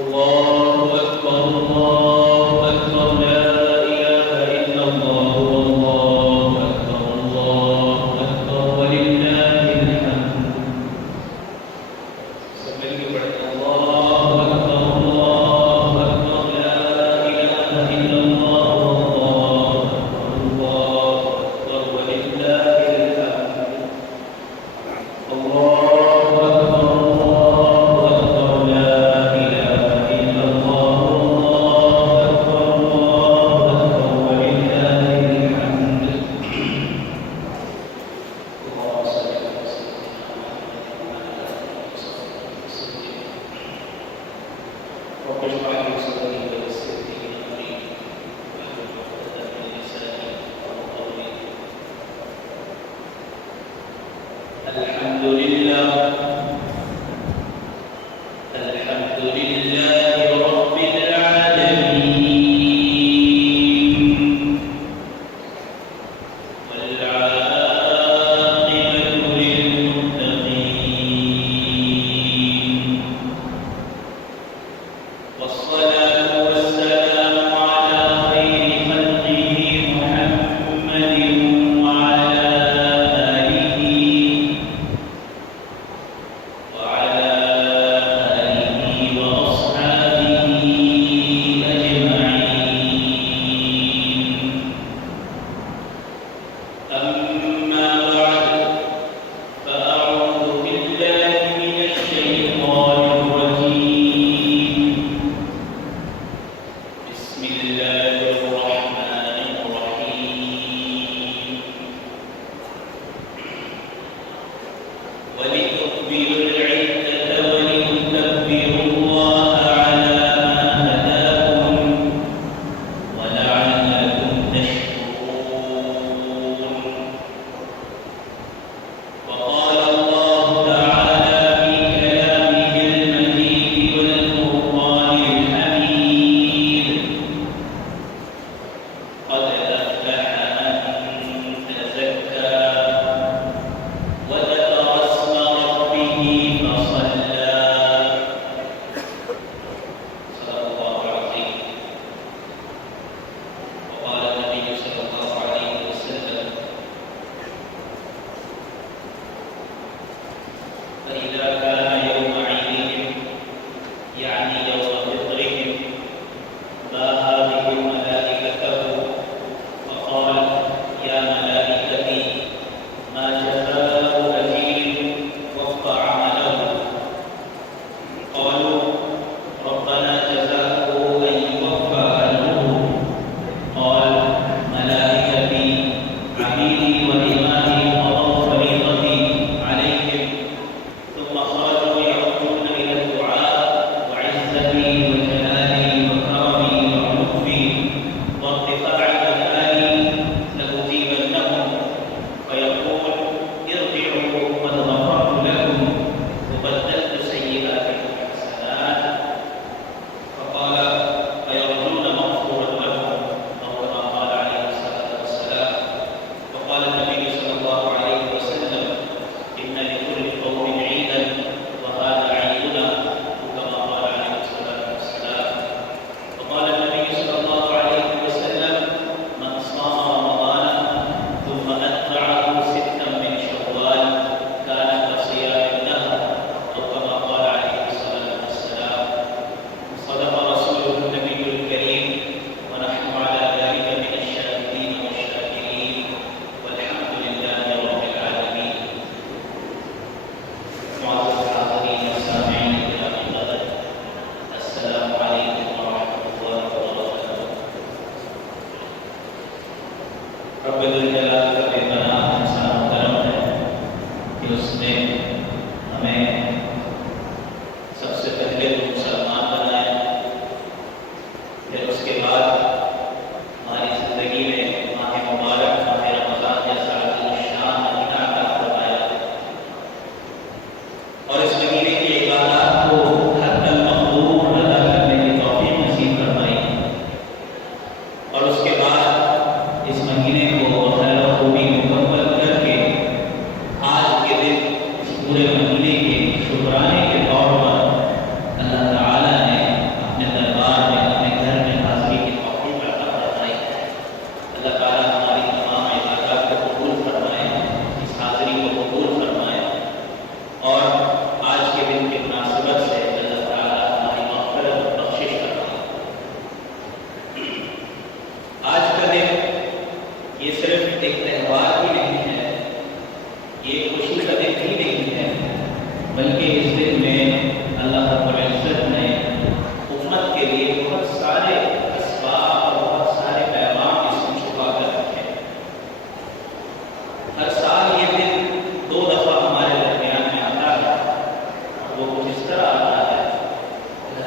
الله أكبر الله أكبر لا إله إلا الله والله أكبر ولله الحمد الله أكبر لا إله إلا الله والله أكبر ولله الحمد الله الحمد لله رب العالمين والعاقبة للمتقين والصلاة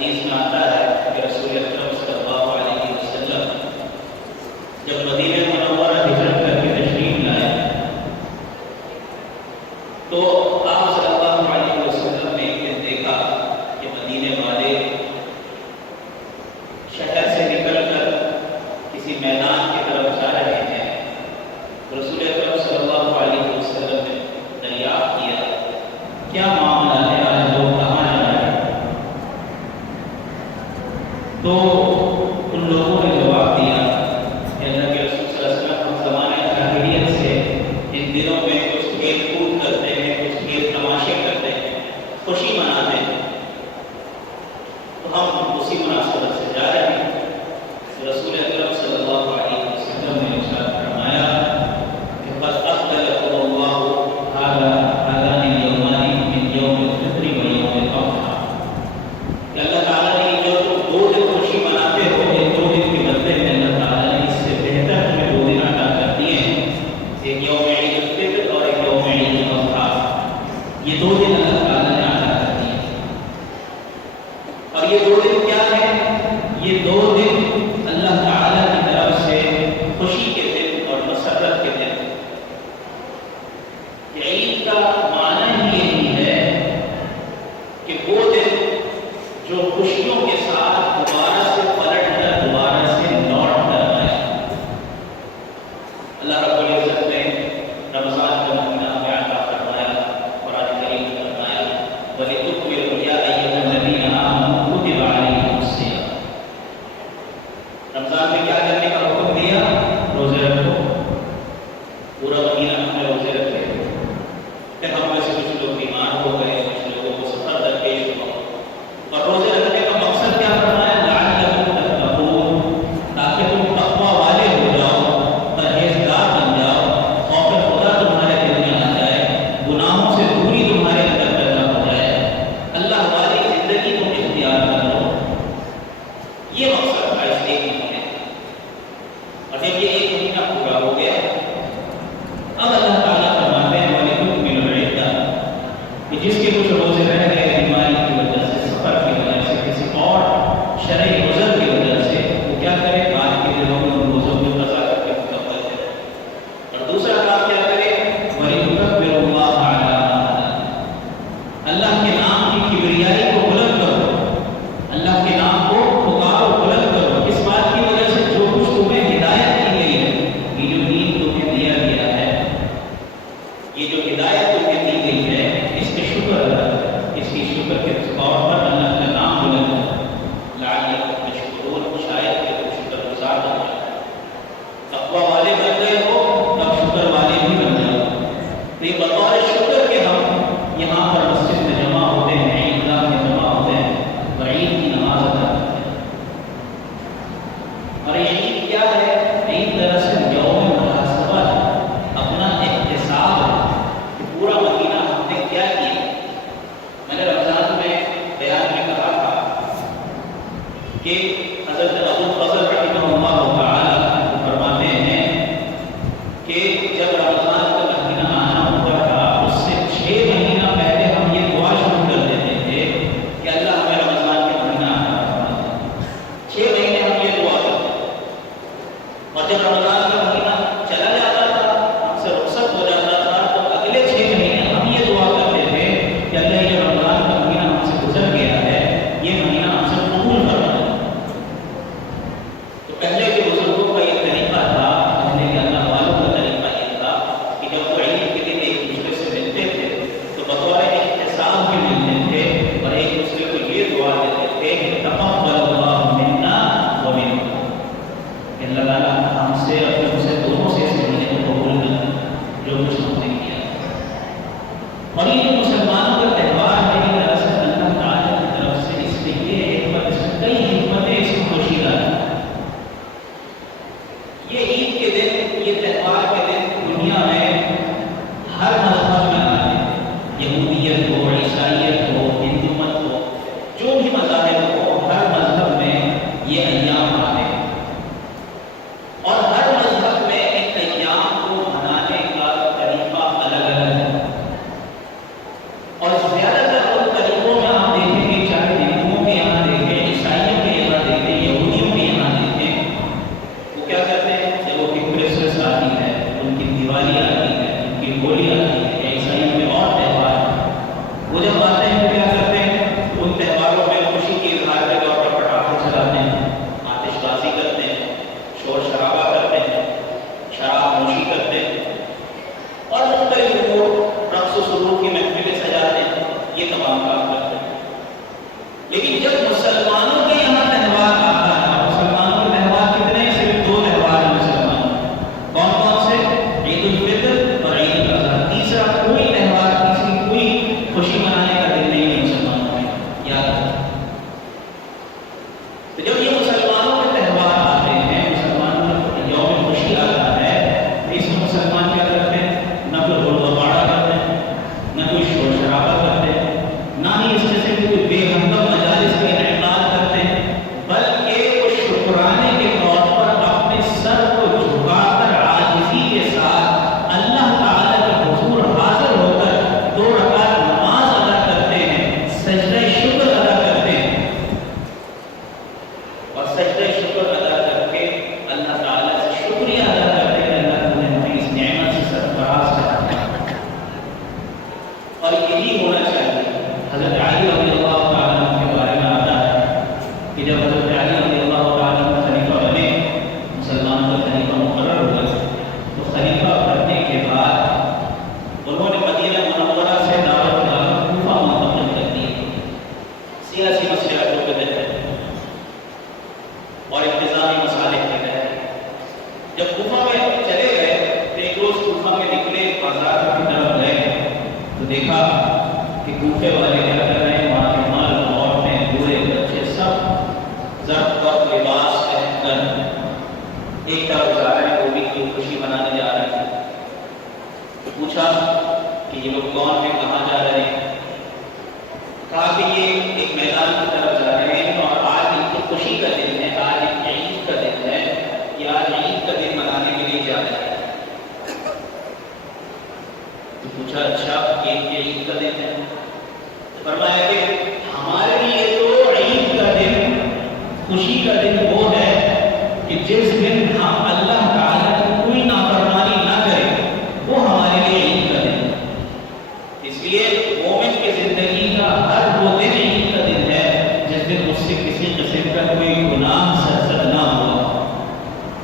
حدیث میں آتا ہے کہ رسول اکرم صلی اللہ علیہ وسلم جب مدینہ منورہ ہجرت کر کے تشریف لائے تو آپ صلی اللہ علیہ وسلم نے ایک دن دیکھا کہ مدینے والے شہر سے نکل کر کسی میدان کی طرف جا رہے ہیں. رسول اکرم صلی اللہ علیہ وسلم نے دریافت کیا کیا معاملہ ہے، آج لوگ کہاں جا رہے ہیں؟ تو ان لوگوں نے جواب دیا کہ اللہ کے رسول صلی اللہ علیہ وسلم ہم زمانہ جاہلیت سے ان دنوں میں کچھ کھیل کود کرتے ہیں، کچھ کھیل تماشے کرتے ہیں، خوشی مناتے ہیں، تو ہم اسی مناسبت سے جا رہے ہیں. رسول اکرم صلی اللہ علیہ وسلم نے ارشاد فرمایا کہ قد أخبركم الله هذان اليومان من يوم الفطر ويوم الأضحى کہ اللہ تعالیٰ نے جو تم 2 دن خوشی مناتے ہو، ان 2 دن کے بدلے میں اللہ تعالیٰ نے اس سے بہتر تمہیں 2 دن عطا کر دیے ہیں، ایک یوم عید الفطر اور ایک یوم عید الاضحیٰ. یہ 2 دن اللہ تعالیٰ نے عطا کر دیے. اور یہ 2 دن کیا ہے؟ یہ 2 دن اللہ تعالیٰ کی طرف سے خوشی کے دن اور مسرت کے دن. عید کا معنی ہی یہی ہے کہ وہ دن جو خوشیوں کے ساتھ دوبارہ سے پلٹ کر دوبارہ سے لوٹ کر آئے. اللہ رب العزت نے رمضان کا مہینہ ہمیں عطا فرمایا، قرآن کریم میں فرمایا وَلِتُكْمِلُوا يَا أَيُّهَا الَّذِينَ آمَنُوا كُتِبَ عَلَيْكُمُ الصِّيَامُ. رمضان میں کیا کرنے کا حکم دیا؟ روزے رکھو. پورا مہینہ ہم نے روزے رکھے. پھر ہم میں سے کچھ لوگ بیمار ہو گئے، کچھ لوگوں کو سفر درپیش ہوا، اور روزے رکھنے کا مقصد کیا فرمایا؟ لعلکم تتقون، تاکہ تم تقوی والے ہو جاؤ، پرہیزگار بن جاؤ، خوف خدا تمہارے دل میں آ جائے، گناہوں سے دوری تمہارے اندر پیدا ہو جائے، اللہ والی زندگی تم اختیار کر لو. یہ مقصد تھا اس ایک مہینے. اور جب یہ ایک مہینہ پورا ہو گیا، اب اللہ تعالیٰ فرماتے ہیں وَلِتُكْمِلُوا الْعِدَّةَ کہ جس کے کچھ روزے رہ گئے بیماری کی وجہ سے، سفر کی وجہ سے، کسی اور شرعی عذر کی وجہ سے، وہ کیا کرے؟ بعد کے دنوں میں ان روزوں کو قضا کر کے مکمل کرے. اور دوسرا کام کیا کرے؟ وَلِتُكَبِّرُوا اللَّهَ عَلَىٰ مَا هَدَاكُمْ، اللہ کے نام کی کبریائی کو بلند کرو، اللہ کے نام کو پکارو، بلند کرو. اس بات کی وجہ سے جو کچھ تمہیں ہدایت کی گئی ہے، یہ جو دین تمہیں دیا گیا ہے، یہ جو ہدایت تمہیں دی گئی ہے، اس کے شکر ادا کرو. اس کی شکر کے طور پر اللہ کا نام بلند کرو. لعلکم تشکرون، شاید کہ تم شکر گزار بن جاؤ. تقوی والے بن گئے ہو تب شکر والے بھی بن جاؤ. تو یہ بطور شکر کے ہم یہاں پر مسجد میں جمع ہوتے ہیں، عیدگاہ میں جمع ہوتے ہیں اور عید کی نماز ادا کرتے ہیں. اور یہ عید کیا ہے؟ عید دراصل یوم محاسبہ ہے، اپنا احتساب ہے کہ پورا مہینہ ہم نے کیا کیا. میں نے رمضان میں بیان میں کہا تھا کہ حضرت ابو الفضل رحمہ اللہ تعالی فرماتے ہیں کہ جب رمضان کا مہینہ آنا ہوتا تھا، اس سے 6 مہینہ پہلے ہم یہ دعا شروع کر دیتے تھے کہ اللہ ہمیں رمضان کے مہینہ آنا فرما دے. 6 مہینے ہم یہ دعا کرتے تھے. اور جب رمضان کا مہینہ چلا جاتا تھا، ہم سے رخصت ہو جاتا تھا، تو اگلے 6 مہینے ہم یہ دعا کرتے تھے کہ اللہ یہ رمضان کا مہینہ ہم سے گزر گیا ہے، یہ مہینہ ہم سے قبول فرما دے. سیاسی مسئلوں کے تحت اور انتظامی مسالے کے تحت جب کوفہ میں چلے گئے تو ایک روز کوفہ میں نکلے، بازار کی طرف گئے تو دیکھا کہ کوفے والے کیا کر رہے ہیں، وہاں کے مرد عورتیں بوڑھے بچے سب زرق اور لباس پہن کر ایک طرف جا رہے ہیں، وہ بھی خوشی منانے جا رہے ہیں۔ تو پوچھا کہ یہ لوگ کون ہیں، کہاں جا رہے ہیں؟ کہا کہ یہ ایک میدان کی طرف جا رہے ہیں اور آج ان کی خوشی کا دن ہے، آج ان کی عید کا دن ہے، یا آج عید کا دن منانے کے لیے جا رہے ہیں۔ تو پوچھا اچھا یہ عید کا دن ہے؟ فرمایا کہ ہمارے لیے تو عید کا دن، خوشی کا دن وہ ہے کہ جس دن ہم اللہ تعالیٰ کی کوئی نافرمانی نہ کریں، وہ ہمارے لیے عید کا دن ہے۔ اس لیے مومن کی زندگی کا ہر وہ دن عید کا دن ہے جس دن اس سے کسی قسم کا کوئی گناہ سرزد نہ ہوا۔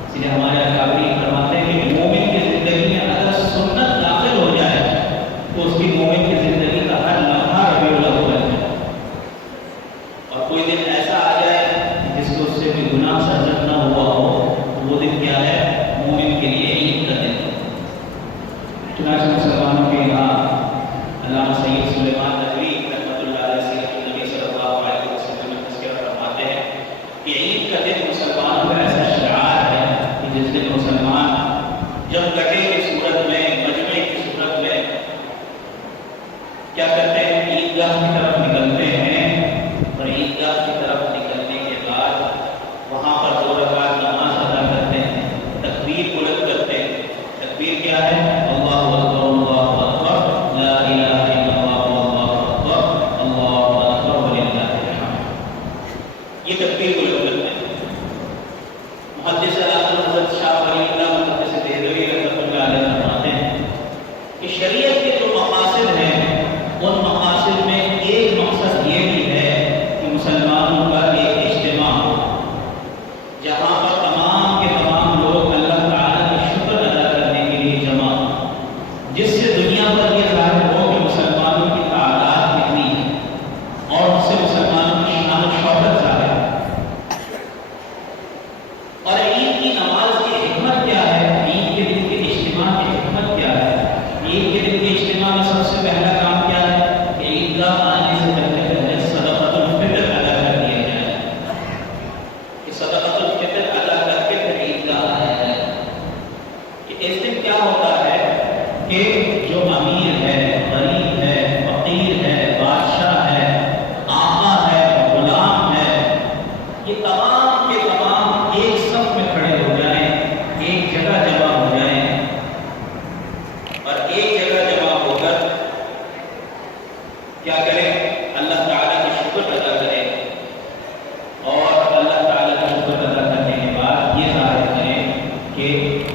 اس لیے ہمارے اکابرین فرماتے ہیں کہ مومن کی زندگی میں اگر سنت داخل ہو جائے تو اس کی مومن کی زندگی کا ہر لمحہ ربیع الاول ہے، اور کوئی دن ایسا آ جائے جس کو اس سے کوئی گناہ سرزد نہ ہوا ہو تو وہ دن کیا ہے؟ مومن کے لیے عید کا دن ہے۔ چنانچہ مسلمانوں کے یہاں علامہ سید سلیمان ندوی رحمۃ اللہ علیہ سیرت النبی صلی اللہ علیہ وسلم میں تذکرہ فرماتے ہیں کہ عید کا دن مسلمانوں کا ایسا شعار ہے کہ جس دن مسلمان جب کٹے کی صورت میں، مجمع کی صورت میں کیا کرتے ہیں، عیدگاہ کی طرف نکلتے ہیں، اور عیدگاہ کی طرف نکلنے کے بعد وہاں پر 2 رکعت نماز ادا کرتے ہیں، تکبیر بلند کرتے ہیں۔ تکبیر کیا ہے؟ اللہ اکبر، اللہ اکبر، لا الہ الا اللہ، اللہ اکبر، اللہ اکبر وللہ الحمد۔ یہ تکبیر بلند کرتے ہیں۔ محدث اعظم حضرت شاہ ولی اللہ محدث دہلوی رحمۃ اللہ علیہ فرماتے ہیں کہ شریعت کے جو مقاصد ہیں ان مقاصد میں ایک مقصد یہ بھی ہے کہ مسلمانوں کا ایک اجتماع ہو، جہاں پر تمام کے تمام لوگ اللہ تعالیٰ کا شکر ادا کرنے کے لیے جمع ہوں، جس سے دنیا پر یہ ظاہر ہو کہ مسلمانوں کی تعداد کتنی ہے اور اس سے مسلمانوں کی شان و شوکت ظاہر ہے۔ اور عید کی نماز کی حکمت کیا ہے، عید کے دن کے اجتماع کی حکمت کیا ہے؟ عید کے دن کے اجتماع میں سب سے پہلا کام کیا ہے کہ عیدگاہ آنے سے پہلے صدقۃ الفطر ادا کر دیا جائے، کہ صدقۃ الفطر ادا کر کے پھر عیدگاہ آیا جائے۔ کہ اس دن کیا ہوتا ہے کہ جو امیر ہے، غریب ہے، فقیر ہے، بادشاہ ہے، آقا ہے، غلام ہے، یہ تمام کے تمام ایک صف میں کھڑے ہو جائیں، ایک جگہ جمع ہو جائیں، اور ایک جگہ جمع ہو کر کیا کریں؟ اللہ تعالیٰ کا شکر ادا کریں، اور اللہ تعالیٰ کا شکر ادا کرنے کے بعد یہ ظاہر کریں کہ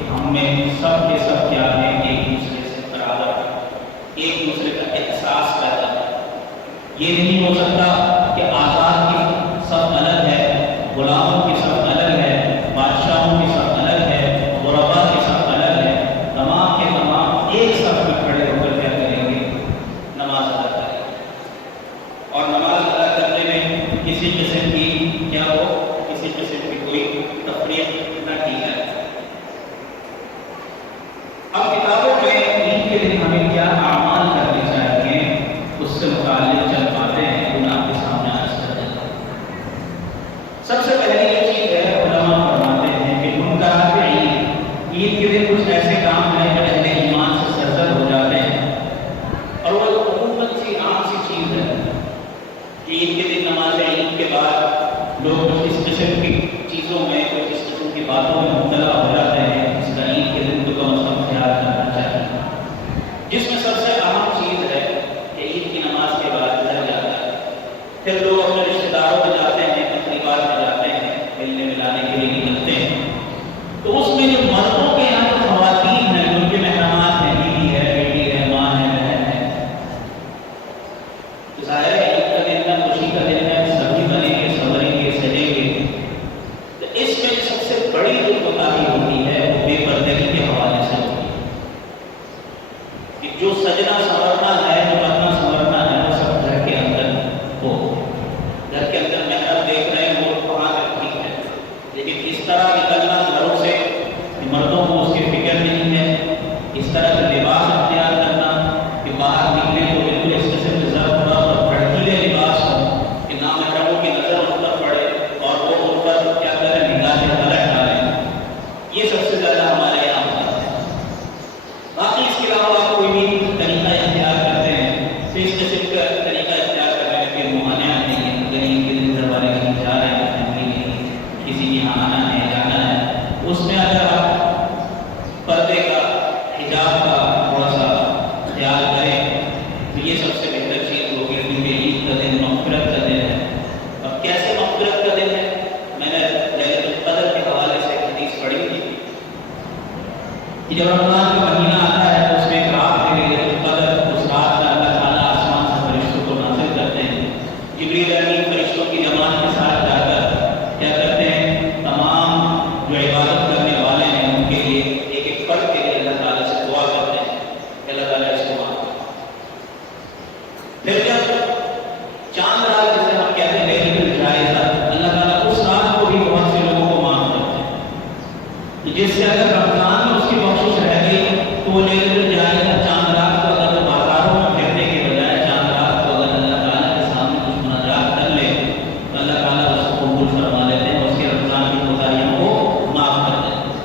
ہم میں سب کے سب کیا ہیں، ایک دوسرے سے برابر، ایک دوسرے کا احساس پیدا ہے۔ یہ نہیں ہو سکتا کہ آزاد کی سب الگ ہے، غلاموں کی سب الگ ہے، بادشاہوں کی سب الگ ہے، غربا کی سب الگ ہے۔ تمام کے تمام ایک صف میں کھڑے ہو کر کیا کریں گے؟ نماز ادا کریں گے، اور نماز ادا کرنے میں کسی قسم کی کیا ہو، کسی قسم کی کوئی تفریق نہ کی جائے۔ اب کتابوں میں عید کے دن ہمیں کیا اعمال کرنے چاہیے، اس سے متعلق چند باتیں ہیں جو میں آپ کے سامنے عرض کر دیتا ہوں۔ سب سے پہلی یہ چیز ہے، علماء فرماتے ہیں کہ منکرات عید کے دن کچھ ایسے کام ہیں جو اہل ایمان سے سرزد ہو جاتے ہیں، اور وہ عموماً سی عام سی چیز ہے کہ عید کے دن نماز عید کے بعد لوگ اس قسم کی چیزوں میں، اس قسم کی باتوں میں مبتلا ہو جاتے ہیں جس کا عید کے دن کو کم از کم خیال کرنا چاہیے، جس میں سب سے اہم چیز ہے کہ عید کی نماز کے بعد گھر جاتا ہے، پھر لوگ اپنے رشتے داروں میں جاتے ہیں، تقریبات میں جاتے ہیں، ملنے ملانے کے لیے نکلتے ہیں۔ تو اس میں جو مردوں کے یہاں جو خواتین ہیں، ان کے محرمات ہیں، بیوی ہے، بیٹی ہے، ماں ہے، بہن ہے، تو ظاہر ہے عید کا دن ہے، خوشی کا دن ہے، سبھی بنیں گے، سنوریں گے، سجیں گے۔ تو اس میں سب سے بڑی جو کوتاہی ہوتی ہے وہ بے پردگی کے حوالے سے ہوتی ہے، کہ جو سجنا سنورنا ہے، جو بننا سنورنا ہے، وہ سب گھر کے اندر ہو، گھر کے اندر محرم دیکھ رہے ہیں وہ وہاں تک ٹھیک ہے، لیکن اس طرح نکلنا گھروں سے مردوں کو اس کی فکر نہیں ہے، اس طرح کا لباس اختیار کرنا کہ باہر نکلے تو بالکل اس قسم سے ضرب اور بھڑکیلے لباس ہو کہ نامحرموں کی نظر ان پر پڑے اور وہ ان پر کیا کریں، نگاہیں پلٹ ڈالیں، یہ سب سے زیادہ ہمارے یہاں ہوتا ہے۔ باقی اس کے علاوہ آپ کوئی بھی طریقہ اختیار کرتے ہیں تو اس قسم کا طریقہ اختیار کرنے کے ممانعت نہیں ہے۔ اگر عید کے دن گھر والے کہیں جا رہے ہیں، کسی کے یہاں آنا ہے جانا ہے، اس میں اگر آپ پردے کا حجاب کا تھوڑا سا خیال کریں تو یہ سب سے بہتر چیز ہوگی، کیونکہ عید کا دن مغفرت کا دن ہے۔ اب کیسے مغفرت کا دن ہے؟ میں نے لیلۃ القدر کے حوالے سے حدیث پڑھی تھی کہ جب رمضان کا مہینہ آتا ہے تو اس میں ایک رات ہے لیلۃ القدر، اس رات میں اللہ تعالیٰ آسمان سے فرشتوں کو نازل کرتے ہیں، جبریل امین فرشتوں کی جماعت کے ساتھ جا کر کیا کرتے ہیں، تمام جو عبادت کرنے والے ہیں ان کے لیے ایک ایک فرد کے لیے اللہ تعالیٰ سے دعا کرتے ہیں کہ اللہ تعالیٰ اس کو معاف کرے۔ پھر جب چاند رات جسے ہم کہتے ہیں لیلۃ الجائزہ، اللہ تعالیٰ اس رات کو بھی بہت سے لوگوں کو معاف کرتے ہیں، جس سے اگر رمضان میں اس کی بخشش رہ گئی تو وہ لیلۃ الجائزہ چاند رات کو اگر وہ بازاروں میں پھرنے کے بجائے چاند رات کو اگر اللہ تعالیٰ کے سامنے کچھ مناجات کر لے تو اللہ تعالیٰ اس کو قبول فرما لیتے ہیں اور اس کے رمضان کی کوتاہیوں کو معاف کر دیتے ہیں۔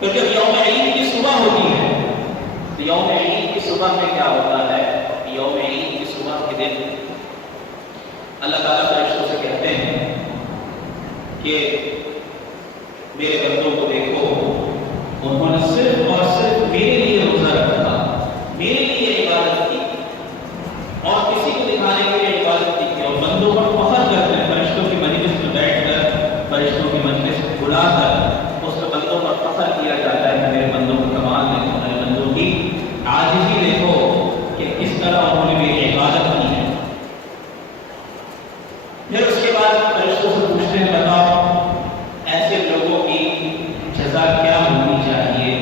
تو جب یوم عید کی صبح ہوتی ہے تو یوم عید کی صبح میں کیا ہوتا ہے، یوم عید کی صبح کے دن اللہ تعالیٰ فرشتوں سے کہتے ہیں کہ میرے بندوں کو دیکھو، انہوں نے صرف اور صرف میرے لیے روزہ رکھا، میرے لیے عبادت کی اور کسی کو دکھانے کے لیے عبادت کی، اور بندوں پر فخر کرتے ہیں، فرشتوں کی مجلس میں بیٹھ کر، فرشتوں کی مجلس بلا کر اس میں بندوں پر فخر کیا جاتا ہے کہ میرے بندوں کو کمال دیکھو، میرے بندوں کی عاجزی دیکھو کہ کس طرح انہوں نے میری عبادت کی ہے۔ پھر اس کے بعد فرشتوں سے پوچھتے ہیں بتاؤ ایسے لوگوں کی جزا کیا ہونی چاہیے،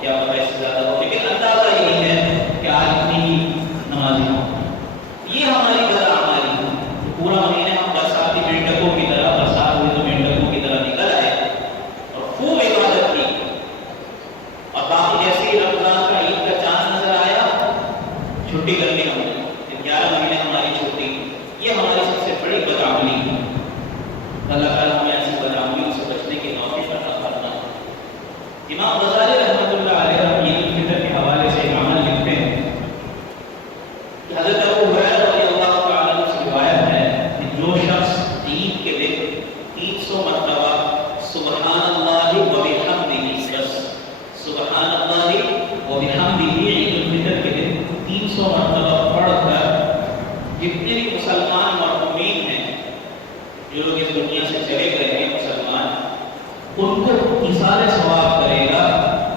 کیا پتہ اس سے زیادہ ہو، لیکن اندازہ یہی ہے کہ آج اتنی ہی نمازی ہوں۔ یہ ہماری بدعمالی ہے، پورا مہینے ہم برساتی مینڈکوں کی طرح، برسات ہوئی تو مینڈکوں کی طرح نکل آئے اور خوب عبادت کی، اور باقی جیسے ہی رمضان کا عید کا چاند نظر آیا چھٹی کر لی ہم نے، 11 مہینے ہماری چھٹی۔ یہ ہماری سب سے بڑی بدعملی ہے۔ اللہ تعالیٰ ہمیں ایسی بدعملیوں سے بچنے کی توفیق عطا فرمائے۔ امام غزالی رحمۃ اللہ علیہ عید الفطر کے حوالے سے ایک عمل لکھتے ہیں کہ حضرت ابو ہریرہ رضی اللہ تعالیٰ عنہ سے روایت ہے کہ جو شخص عید کے دن 300 مرتبہ سبحان اللہ و بحمدہ، بس سبحان اللہ و بحمدہ عید الفطر کے دن 300 مرتبہ پڑھ کر جتنے بھی مسلمان مرحومین ہیں، جو لوگ اس دنیا سے چلے گئے ہیں مسلمان، ان کو ایصال ثواب کرے گا،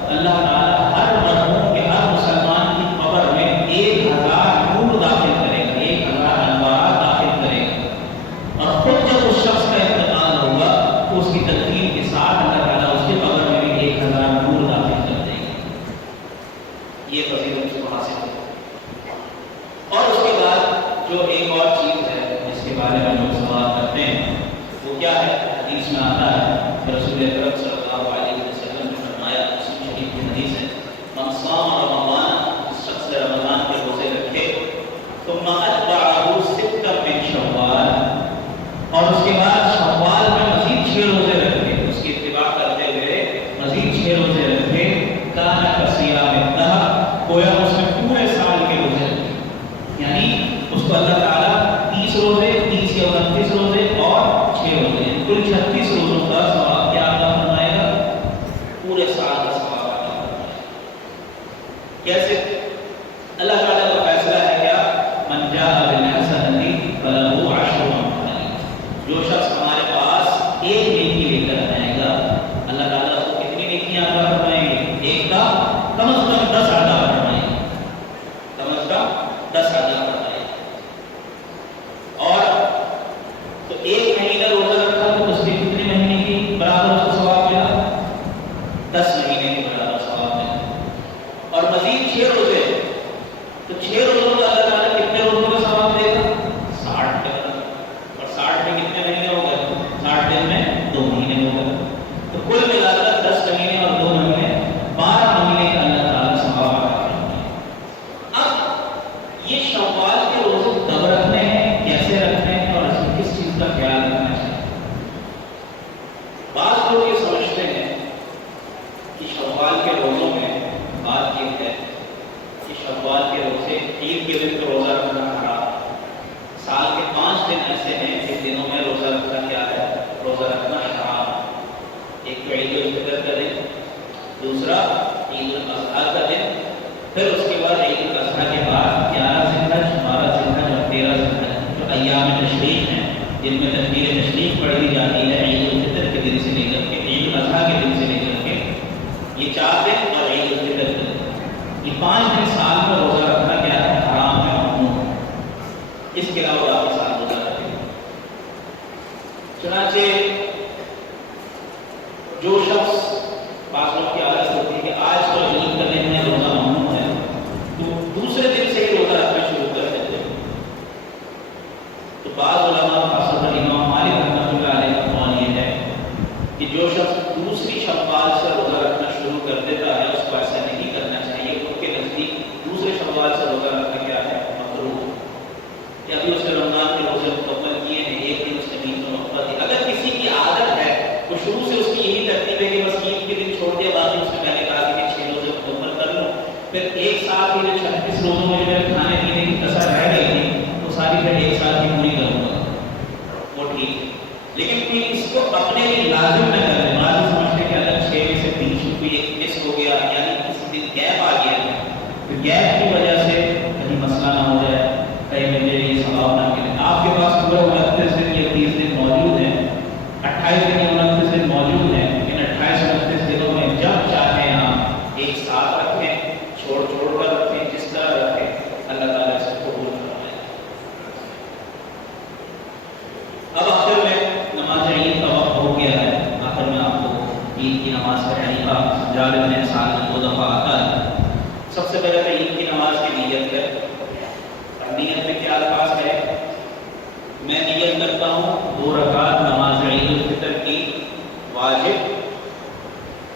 اللہ تعالیٰ ہر مرحوم کے ہر مسلمان کی قبر میں 1000 نور داخل کرے گا، 1000 انوارات داخل کرے گا، اور خود جب اس شخص کا انتقال ہوگا تو اس کی تدفین کے ساتھ اللہ تعالیٰ اس کی قبر میں بھی 1000 نور داخل کر دیں گے۔ یہ فضیلت اس کو حاصل ہے۔ اور اس کے بعد جو ایک اور چیز ہے جس کے بارے میں لوگ سوال کرتے ہیں وہ کیا ہے؟ حدیث میں آتا ہے کہ رسول اکرم صلی اللہ علیہ وسلم نے فرمایا، مسلم شریف کی حدیث ہے، من صام رمضان، جس شخص نے رمضان کے روزے رکھے، ثم اتبعہ ستا من شوال، اور اس کے بعد شوال میں مزید 6 روزے رکھے، اس کی اتباع کرتے ہوئے مزید 6 روزے رکھے، کان کصیام الدہر، گویا اس نے پورے سال کے روزے رکھے، یعنی اس کو اللہ تعالیٰ 30 روزے، 30 یا 29 روزے اور 6 روزے، کل 36 روزوں کا ثواب کیا عطا فرمائے گا؟ پورے سال کا ثواب عطا فرمائے گا۔ کیسے؟ اللہ تعالیٰ کا فیصلہ ہے کیا؟ من جاء بالحسنۃ فلہ 10 امثالها، جو شخص ہمارے پاس ایک نیکی لے کر آئے گا، اللہ تعالیٰ اس کو کتنی نیکیاں عطا فرمائیں گے؟ ایک کا کم از کم 10 عطا فرمائیں گے، کم از کم 10 عطا فرمائیں گے۔ اور تو ایک مہینہ روزہ رکھا تو اس کے کتنے مہینے کی برابر اس کو ثواب ملا؟ 10 مہینے کے برابر ثواب ملا۔ اور مزید 6 روزے، تو 6 روزوں کا اللہ تعالیٰ کتنے روزوں کا ثواب دے گا؟ 60 کا، اور 60 میں کتنے مہینے ہو گئے؟ 60 دن میں 2 مہینے ہو گئے، تو کل ملا کر 10 مہینے اور 2 مہینے 12 مہینے کا اللہ تعالیٰ ثواب عطا کرتا ہے۔ اب یہ شوال کے روزے کب رکھنے ہیں، کیسے رکھنے ہیں، اور اس میں کس چیز کا خیال رکھنا چاہیے؟ بعض لوگ یہ سمجھتے ہیں کہ شوال کے روزوں میں بات یہ ہے کہ شوال کے روزے عید کے دن تو روزہ رکھنا حرام، سال کے 5 دن ایسے ہیں جن دنوں میں روزہ رکھنا کیا ہے؟ روزہ رکھنا حرام۔ ایک تو عید الفطر کا دن، دوسرا عید الاضحیٰ کا دن، پھر اس کے بعد عید الاضحیٰ کے بعد 11 ذی الحج، 12 ذی الحج اور 13 ذی الحج، جو ایام تشریق ہیں جن میں تکبیر تشریق پڑھی جاتی ہے، عید الفطر کے دن سے لے کر کے عید الاضحیٰ کے دن سے لے کر کے یہ 4 دن اور عید الفطر کے دن، یہ 5 دن سال میں روزہ رکھنا کیا ہے؟ حرام ہے، ممنوع ہے۔ اس کے علاوہ باقی سال روزہ رکھیں۔ چنانچہ جو شخص، بعض لوگ کی عادت ہوتی ہے کہ آج تو عید کا دن ہے، روزہ ممنوع ہے، تو دوسرے دن سے ہی روزہ رکھنا شروع کر دیتے ہیں، تو بعض علماء خاصۃ امام مالک رحمۃ اللہ علیہ کا قول یہ ہے کہ جو شخص دوسری شوال سے روزہ رکھنا شروع کر دیتا ہے اس کو ایسا نہیں کرنا چاہیے، ان کے نزدیک دوسرے شوال سے روزہ رکھنا کیا ہے؟ مکروہ، کہ ابھی اس نے رمضان کے روزے مکمل کیے ہیں، ایک دن اس کے بیچ میں وقفہ دی۔ اگر کسی کی عادت ہے، وہ شروع سے اس کی یہی ترتیب ہے کہ بس عید کے دن چھوڑ دیا، باقی اس نے پہلے کہا کہ 6 روزے مکمل کر لوں، پھر ایک ساتھ ہی جو 36 روزوں میں جو میرے کھانے پینے کی کسر رہ گئی تھی وہ ساری پھر ایک ساتھ ہی پوری کروں گا، وہ ٹھیک ہے، لیکن کوئی اس کو اپنے لیے لازم نہ کرے۔ بعض سمجھتے کہ اگر 6 میں سے 3 کوئی ایک مس ہو گیا، یعنی کسی دن گیپ آ گیا، تو گیپ کی وجہ سے کہیں مسئلہ نہ ہو جائے، کہیں مجھے یہ ثواب نہ ملے۔ آپ کے پاس پورے 29 دن یا 30 دن موجود ہیں، 28 دن یا 29 دن موجود ہیں، ان 28 29 دنوں میں جب چاہیں آپ ایک ساتھ رکھیں، چھوڑ کر رکھیں، جس طرح رکھیں، اللہ تعالیٰ سے قبول فرمائے۔ اب آخر میں نماز عید کا وقت ہو گیا ہے، آخر میں آپ کو عید کی نماز پڑھنے کا سمجھا دیتے ہیں، سال دو دفعہ آتا ہے. سب سے پہلے تو عید کی نماز کی نیت ہے. نیت میں کیا الفاظ ہے؟ میں نیت کرتا ہوں 2 رکعت نماز عید الفطر کی واجب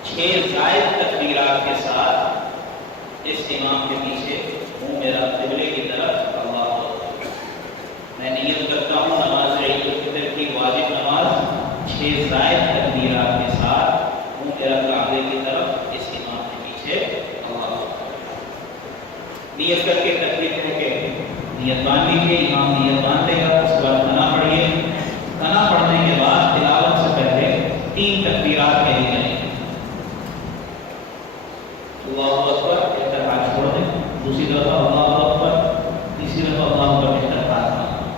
6 زائد تکبیرات کے ساتھ اس امام کے پیچھے ہوں میرا قبلے کی طرف. اللہ اکبر. میں نیت کرتا ہوں نماز عید الفطر کی واجب نماز 6 زائد تکبیرات کے ساتھ ہوں میرا قبلے کی طرف اس امام کے پیچھے. اللہ اکبر. نیت کر کے تکبیر ہو کے نیت باندھ لیجیے. امام نیت باندھ دے گا. اس کے بعد ثنا پڑھیے. ثنا پڑھنے کے بعد تلاوت سے پہلے 3 تکبیرات کہی جائیں. اللہ اکبر کہہ کر ہاتھ چھوڑ دیں. دوسری دفعہ اللہ اکبر. تیسری دفعہ اللہ اکبر کہہ کر ہاتھ باندھیں.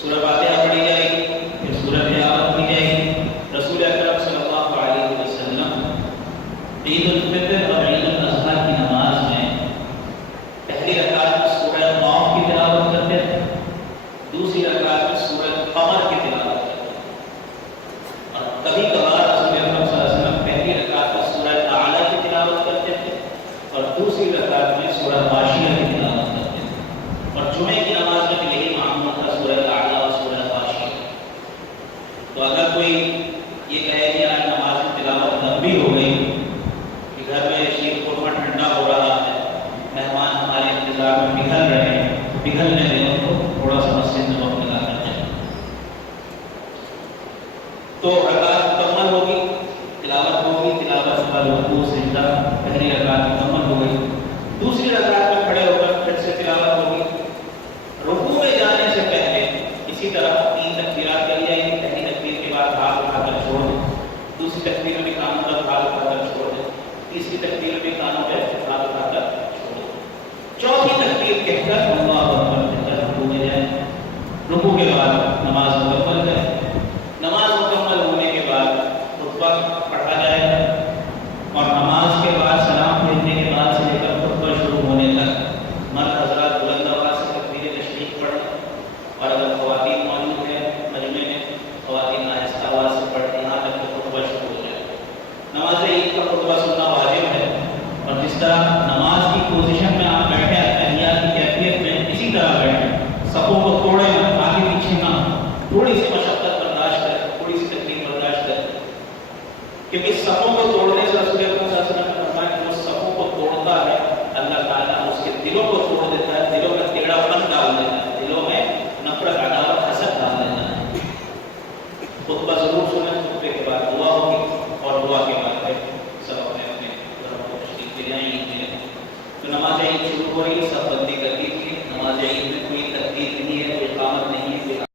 سورہ فاتحہ پڑھی جائے گی. پھر سورہ تلاوت کی جائے گی. رسول اکرم صلی اللہ علیہ وسلم عید الفطر اور عید الاضحیٰ کی نماز میں پہلی رکعت میں سورہ قاف کی تلاوت کرتے تھے. دوسری رکعت میں سورہ قمر کی تلاوت کرتے تھے. اور کبھی کبھار رسول اکرم صلی اللہ علیہ وسلم پہلی رکعت میں سورہ اعلیٰ کی تلاوت کرتے تھے اور دوسری رکعت میں سورہ غاشیہ کی تلاوت کرتے تھے. اور جمعے کی نماز میں بھی یہی معمول تھا، سورہ اعلیٰ اور سورہ غاشیہ. تو اگر کوئی یہ کہے کہ آج نماز کی تلاوت لمبی ہو گئی کہ گھر میں شیر خورما ٹھنڈا ہو رہا ہے، مہمان ہمارے انتظار میں پگھل رہے ہیں، پگھلنے دیں ان کو، تھوڑا سا مسجد میں وقت لگا کر جائیں. تو رکعت مکمل ہوگی، تلاوت ہوگی. تلاوت کے بعد رکوع سجدہ. پہلی رکعت مکمل ہو گئی. دوسری رکعت میں کھڑے ہو کر پھر سے تلاوت ہوگی. رکوع میں جانے سے پہلے اسی طرح 3 تکبیرات کری جائیں گی. پہلی تکبیر کے بعد ہاتھ اٹھا کر چھوڑ دیں. دوسری تکبیر میں کانوں پر ہاتھ اٹھا کر چھوڑ دیں. تیسری تکبیر میں کانوں پہ ہاتھ اٹھا کر چھوڑ دیں. چوتھی تکبیر کہہ کر اللہ اکبر کہہ کر رکوع میں جائیں. رکوع کے بعد نماز مکمل کریں. نماز مکمل ہونے کے بعد خطبہ پڑھا جائے گا اور نماز کے بعد سلام پھیرنے کے بعد سے لے کر خطبہ شروع ہونے تک مرد حضرات بلند آواز سے تکبیر تشریف پڑھیں. اور اگر خواتین موجود ہیں مجمع میں، خواتین آہستہ آواز سے پڑھیں یہاں تک کہ خطبہ شروع ہو جائے. نماز عید کا خطبہ سننا واجب ہے. اور جس طرح نماز کی پوزیشن میں آپ بیٹھے تحیات کی کیفیت میں اسی طرح بیٹھیں. صفوں کو توڑیں، آگے پیچھے نہ. تھوڑی سی مشقت برداشت کریں، تھوڑی سی تکلیف برداشت کریں. کیونکہ صفوں کو توڑنے سے رسول اکرم صلی اللہ علیہ وسلم نے فرمایا کہ جو صفوں کو توڑتا ہے اللہ تعالیٰ اس کے دلوں کو توڑ دیتا ہے، دلوں میں ٹیڑھا پن ڈال دیتا ہے، دلوں میں نفرت عداوت حسد ڈال دیتا ہے. خطبہ